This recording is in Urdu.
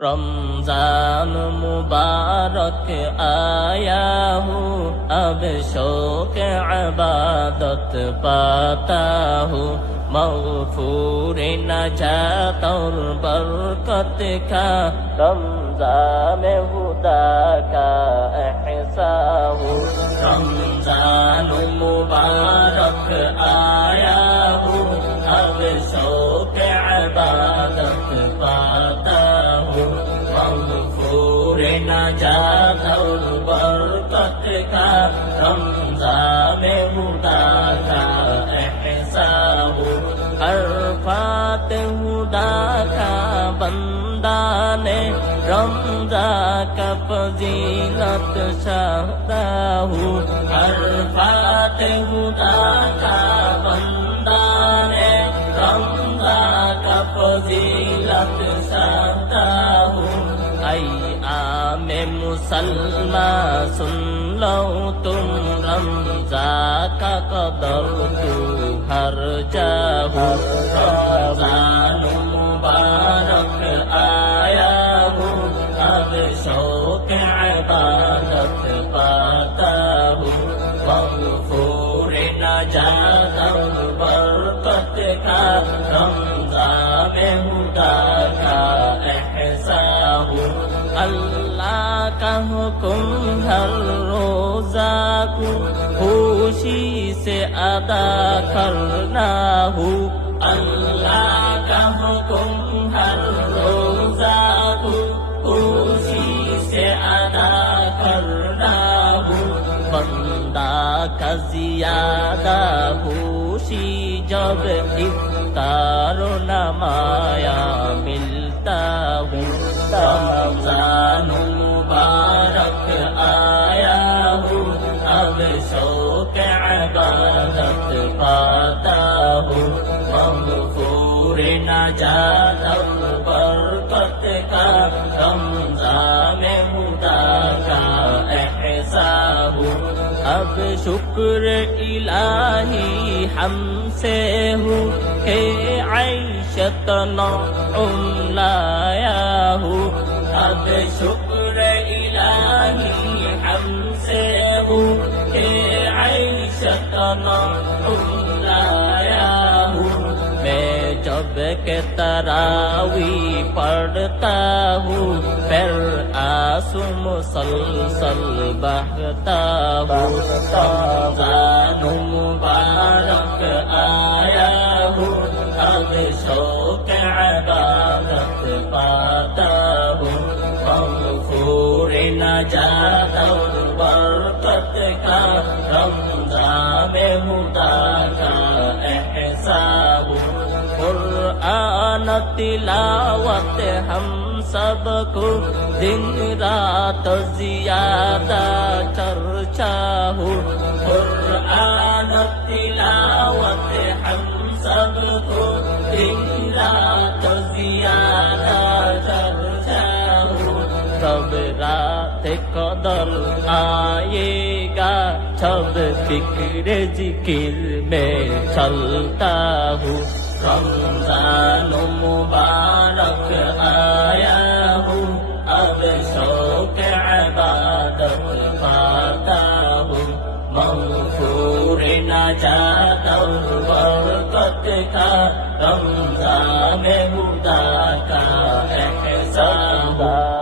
رمضان مبارک آیا ہوں، اب شوق عبادت پاتا ہوں، مغفور نجات اور برکت کا رمضان خدا کا احسان ہوں۔ رمضان مبارک آیا ہوں، اب شوق عبادت پاتا ہوں، مغفور نجات اور برکت کا رمضان خدا کا احسان ہوں۔ عرفات خدا کا بندہ نے رمضان کا فضیلت چاہتا ہوں، عرفات خدا کا بندہ نے رمضان کا فضیلت چاہتا ہوں۔ ایام مسلمان سن لو تم، رمضان کا قدر تو ہر جاؤ، رمضان مبارک آیا ہوں، اب شوق عبادت پاتا ہوں، مغفور نجات اور برکت کا رمضان خدا کا احسان ہوں۔ اللہ کا حکم ہر روزہ کو خوشی سے ادا کرنا ہو، اللہ کا حکم ہر روزہ کو خوشی سے ادا کرنا ہو، بندہ کا زیادہ خوشی جب افطار و نمایا ملتا ہوں۔ رمضان مبارک آیا ہوں، اب شوق عبادت پاتا ہوں، مغفور نجات اور برکت کا رمضان خدا کا احسان ہوں۔ اب شکر الہی ہم سے ہوں کہ عیشت نعم لایا ہوں، اب شکر الہی ہم سے ہوں کہ عیشت نعم لایا ہوں۔ میں جب کہ تراویح پڑھتا ہوں، پھر آنسو مسلسل بہتا ہوں، رمضان مبارک آیا ہوں، اب شوق عبادت پاتا ہوں، مغفور نجات اور برکت کا رمضان خدا کا احسان ہوں۔ قرآن تلاوت ہم سب کو دن رات زیادہ چرچا ہو، قرآن تلاوت ہم سب کو دن رات زیادہ چرچا ہو۔ تب رات قدر آئے گا جب فکر ذکر میں چلتا ہوں، رمضان مبارک آیا ہوں، اب شوق عبادت پاتا ہوں، مغفور نجات اور برکت کا رمضان خدا کا احسان ہوں۔